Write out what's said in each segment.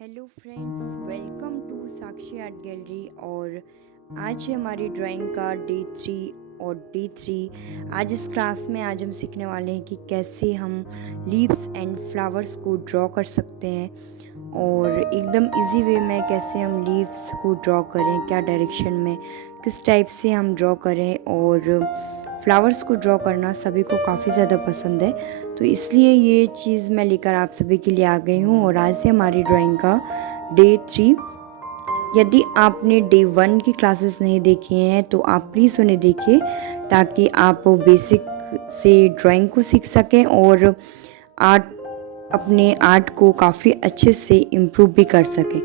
Hello friends, welcome to Sakshi art gallery. और आज है हमारी ड्राइंग का डे 3 और डे 3। आज इस क्लास में आज हम सीखने वाले हैं कि कैसे हम लीव्स एंड फ्लावर्स को ड्रॉ कर सकते हैं और एकदम इजी वे में कैसे हम लीव्स को ड्रॉ करें, क्या डायरेक्शन में, किस टाइप से हम ड्रॉ करें। और फ्लावर्स को ड्रॉ करना सभी को काफ़ी ज़्यादा पसंद है, तो इसलिए ये चीज़ मैं लेकर आप सभी के लिए आ गई हूँ। और आज से हमारी ड्राइंग का डे 3। यदि आपने डे 1 की क्लासेस नहीं देखी हैं तो आप प्लीज़ उन्हें देखिए ताकि आप बेसिक से ड्राइंग को सीख सकें और अपने आर्ट को काफ़ी अच्छे से इम्प्रूव भी कर सकें।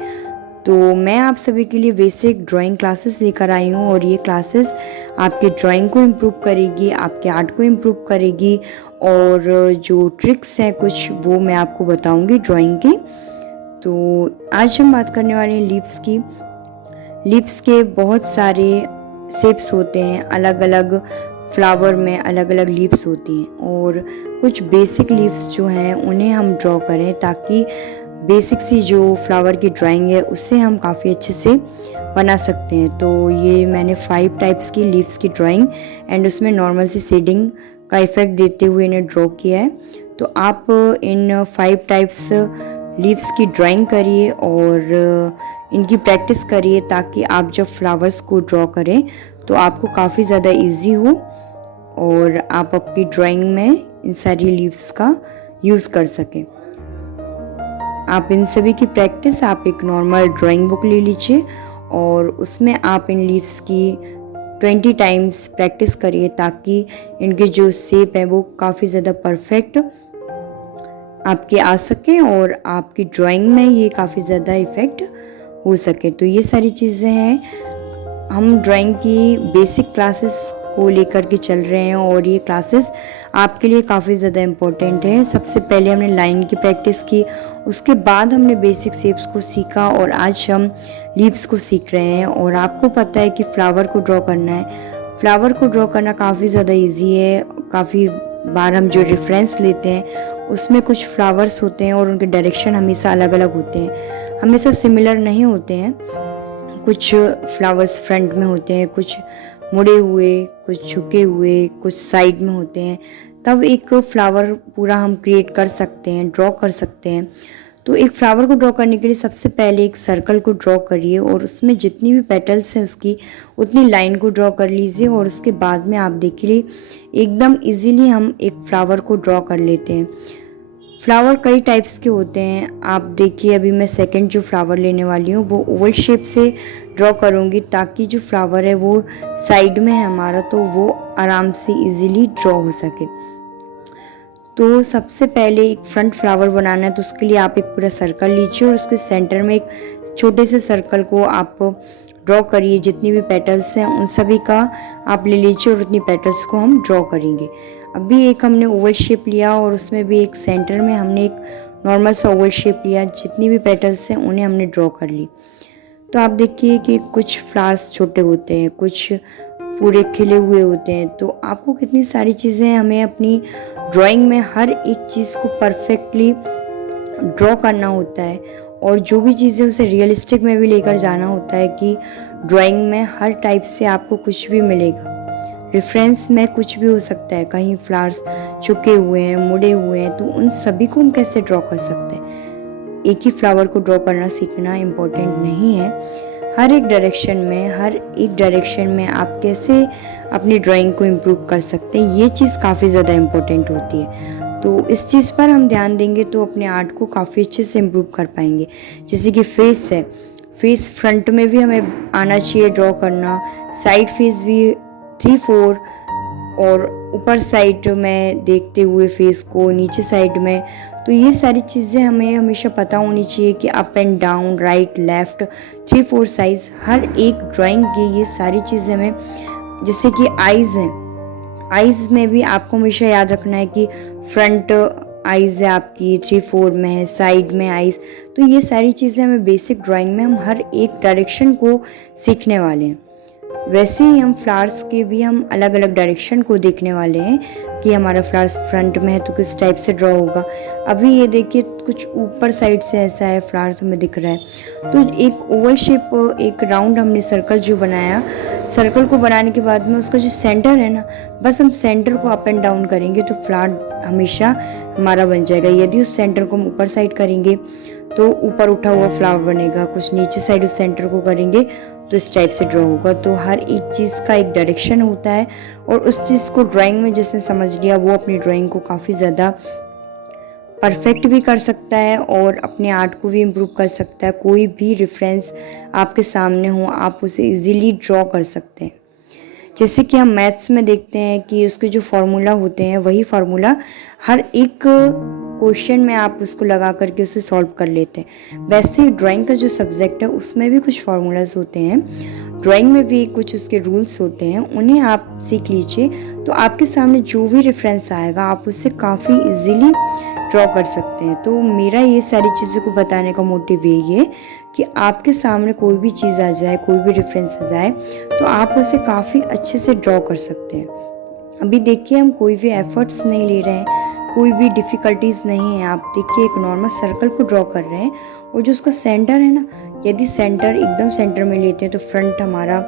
तो मैं आप सभी के लिए बेसिक ड्राइंग क्लासेस लेकर आई हूँ और ये क्लासेस आपके ड्राइंग को इम्प्रूव करेगी, आपके आर्ट को इम्प्रूव करेगी। और जो ट्रिक्स हैं कुछ वो मैं आपको बताऊँगी ड्राइंग की। तो आज हम बात करने वाले हैं लीव्स की। लीव्स के बहुत सारे शेप्स होते हैं, अलग अलग फ्लावर में अलग अलग लीव्स होती हैं और कुछ बेसिक लीव्स जो हैं उन्हें हम ड्रॉ करें ताकि बेसिक सी जो फ्लावर की ड्राइंग है उससे हम काफ़ी अच्छे से बना सकते हैं। तो ये मैंने 5 टाइप्स की लीव्स की ड्राइंग एंड उसमें नॉर्मल सी शेडिंग का इफ़ेक्ट देते हुए इन्हें ड्रॉ किया है। तो आप इन 5 टाइप्स लीव्स की ड्राइंग करिए और इनकी प्रैक्टिस करिए ताकि आप जब फ्लावर्स को ड्रॉ करें तो आपको काफ़ी ज़्यादा इजी हो और आप अपनी ड्राइंग में इन सारी लीव्स का यूज़ कर सकें। आप इन सभी की प्रैक्टिस आप एक नॉर्मल ड्राइंग बुक ले लीजिए और उसमें आप इन लीव्स की 20 टाइम्स प्रैक्टिस करिए ताकि इनके जो शेप है वो काफ़ी ज़्यादा परफेक्ट आपके आ सके और आपकी ड्राइंग में ये काफ़ी ज़्यादा इफ़ेक्ट हो सके। तो ये सारी चीज़ें हैं, हम ड्राइंग की बेसिक क्लासेस को लेकर के चल रहे हैं और ये क्लासेस आपके लिए काफ़ी ज़्यादा इम्पोर्टेंट है। सबसे पहले हमने लाइन की प्रैक्टिस की, उसके बाद हमने बेसिक शेप्स को सीखा और आज हम लीव्स को सीख रहे हैं। और आपको पता है कि फ्लावर को ड्रॉ करना है, फ्लावर को ड्रॉ करना काफ़ी ज़्यादा ईजी है। काफ़ी बार हम जो रेफरेंस लेते हैं उसमें कुछ फ्लावर्स होते हैं और उनके डायरेक्शन हमेशा अलग अलग होते हैं, हमेशा सिमिलर नहीं होते हैं। कुछ फ्लावर्स फ्रंट में होते हैं, कुछ मुड़े हुए, कुछ झुके हुए, कुछ साइड में होते हैं। तब एक फ्लावर पूरा हम क्रिएट कर सकते हैं, ड्रॉ कर सकते हैं। तो एक फ्लावर को ड्रॉ करने के लिए सबसे पहले एक सर्कल को ड्रॉ करिए और उसमें जितनी भी पेटल्स हैं उसकी उतनी लाइन को ड्रॉ कर लीजिए और उसके बाद में आप देखिए एकदम इजीली हम एक फ्लावर को ड्रॉ कर लेते हैं। फ्लावर कई टाइप्स के होते हैं, आप देखिए अभी मैं सेकंड जो फ्लावर लेने वाली हूँ वो ओवल शेप से ड्रॉ करूँगी ताकि जो फ्लावर है वो साइड में है हमारा तो वो आराम से इजीली ड्रॉ हो सके। तो सबसे पहले एक फ्रंट फ्लावर बनाना है तो उसके लिए आप एक पूरा सर्कल लीजिए और उसके सेंटर में एक छोटे से सर्कल को आप ड्रॉ करिए। जितनी भी पेटल्स हैं उन सभी का आप ले लीजिए और उतनी पेटल्स को हम ड्रॉ करेंगे। अभी एक हमने ओवल शेप लिया और उसमें भी एक सेंटर में हमने एक नॉर्मल सा ओवल शेप लिया, जितनी भी पेटल्स हैं उन्हें हमने ड्रॉ कर ली। तो आप देखिए कि कुछ फ्लावर्स छोटे होते हैं, कुछ पूरे खिले हुए होते हैं। तो आपको कितनी सारी चीज़ें हमें अपनी ड्राइंग में हर एक चीज़ को परफेक्टली ड्रॉ करना होता है और जो भी चीज़ें उसे रियलिस्टिक में भी लेकर जाना होता है कि ड्राइंग में हर टाइप से आपको कुछ भी मिलेगा। रेफरेंस में कुछ भी हो सकता है, कहीं फ्लावर्स झुके हुए हैं, मुड़े हुए हैं, तो उन सभी को हम कैसे ड्रॉ कर सकते हैं। एक ही फ्लावर को ड्रॉ करना सीखना इम्पोर्टेंट नहीं है, हर एक डायरेक्शन में आप कैसे अपनी ड्राइंग को इम्प्रूव कर सकते हैं, ये चीज़ काफ़ी ज़्यादा इम्पोर्टेंट होती है। तो इस चीज़ पर हम ध्यान देंगे तो अपने आर्ट को काफ़ी अच्छे से इम्प्रूव कर पाएंगे। जैसे कि फेस है, फेस फ्रंट में भी हमें आना चाहिए ड्रॉ करना, साइड फेस भी 3-4 और ऊपर साइड में देखते हुए फेस को, नीचे साइड में। तो ये सारी चीज़ें हमें हमेशा पता होनी चाहिए कि up and down, right left, 3-4 size, हर एक ड्राइंग की ये सारी चीज़ें हमें। जैसे कि आइज़ हैं, आइज़ में भी आपको हमेशा याद रखना है कि फ्रंट आइज़ है आपकी 3-4 में है, साइड में आइज़। तो ये सारी चीज़ें हमें बेसिक ड्राइंग में हम हर एक डायरेक्शन को सीखने वाले हैं। वैसे ही हम फ्लावर्स के भी हम अलग अलग डायरेक्शन को देखने वाले हैं कि हमारा फ्लावर्स फ्रंट में है तो किस टाइप से ड्रॉ होगा। अभी ये देखिए कुछ ऊपर साइड से ऐसा है फ्लावर्स हमें दिख रहा है। तो एक ओवल शेप, एक राउंड हमने सर्कल जो बनाया, सर्कल को बनाने के बाद में उसका जो सेंटर है ना, बस हम सेंटर को अप एंड डाउन करेंगे तो फ्लावर हमेशा हमारा बन जाएगा। यदि उस सेंटर को हम ऊपर साइड करेंगे तो ऊपर उठा हुआ फ्लावर बनेगा, कुछ नीचे साइड उस सेंटर को करेंगे तो इस टाइप से ड्रॉ होगा। तो हर एक चीज़ का एक डायरेक्शन होता है और उस चीज़ को ड्राइंग में जिसने समझ लिया वो अपनी ड्राइंग को काफ़ी ज़्यादा परफेक्ट भी कर सकता है और अपने आर्ट को भी इम्प्रूव कर सकता है। कोई भी रेफरेंस आपके सामने हो आप उसे इजीली ड्रॉ कर सकते हैं। जैसे कि हम मैथ्स में देखते हैं कि उसके जो फार्मूला होते हैं वही फार्मूला हर एक क्वेश्चन में आप उसको लगा करके उसे सॉल्व कर लेते हैं। वैसे ड्राइंग का जो सब्जेक्ट है उसमें भी कुछ फार्मूलाज होते हैं, ड्राइंग में भी कुछ उसके रूल्स होते हैं, उन्हें आप सीख लीजिए तो आपके सामने जो भी रेफरेंस आएगा आप उससे काफ़ी इजीली ड्रॉ कर सकते हैं। तो मेरा ये सारी चीज़ों को बताने का मोटिव यही है कि आपके सामने कोई भी चीज़ आ जाए, कोई भी रेफरेंस आ जाए तो आप उसे काफ़ी अच्छे से ड्रॉ कर सकते हैं। अभी देखिए हम कोई भी एफर्ट्स नहीं ले रहे हैं, कोई भी डिफ़िकल्टीज़ नहीं है। आप देखिए एक नॉर्मल सर्कल को ड्रॉ कर रहे हैं और जो उसका सेंटर है ना, यदि सेंटर एकदम सेंटर में लेते हैं तो फ्रंट हमारा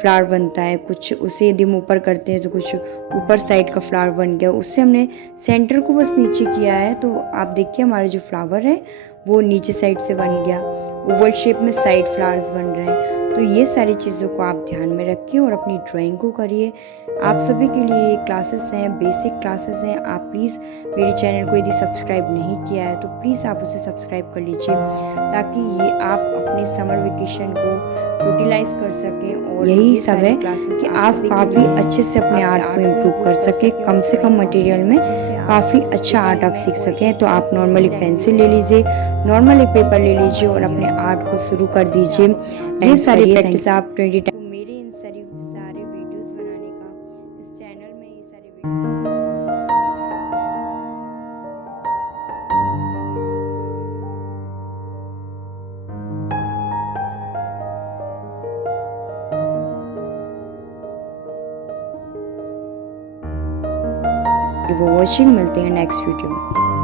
फ्लावर बनता है। कुछ उसे यदि हम ऊपर करते हैं तो कुछ ऊपर साइड का फ्लावर बन गया। उससे हमने सेंटर को बस नीचे किया है तो आप देखिए हमारा जो फ्लावर है वो नीचे साइड से बन गया। ओवल शेप में साइड फ्लावर्स बन रहे हैं। तो ये सारी चीज़ों को आप ध्यान में रखिए और अपनी ड्राइंग को करिए। आप सभी के लिए ये क्लासेस हैं, बेसिक क्लासेस हैं। आप प्लीज़ मेरे चैनल को यदि सब्सक्राइब नहीं किया है तो प्लीज़ आप उसे सब्सक्राइब कर लीजिए ताकि ये आप अपने समर वेकेशन को यूटिलाइज कर सकें। और यही सब है कि आप काफ़ी अच्छे से अपने आर्ट को इम्प्रूव कर सकें, कम से कम मटेरियल में काफ़ी अच्छा आर्ट आप सीख सकें। तो आप नॉर्मल एक पेंसिल ले लीजिए, नॉर्मल एक पेपर ले लीजिए और अपने आर्ट को शुरू कर दीजिए। ये सारी प्रैक्टिस आप 20 टाइम। तो मेरे इन सारे वीडियोस बनाने का इस चैनल में ये सारे वीडियोस फॉर वॉचिंग। मिलते हैं नेक्स्ट वीडियो में।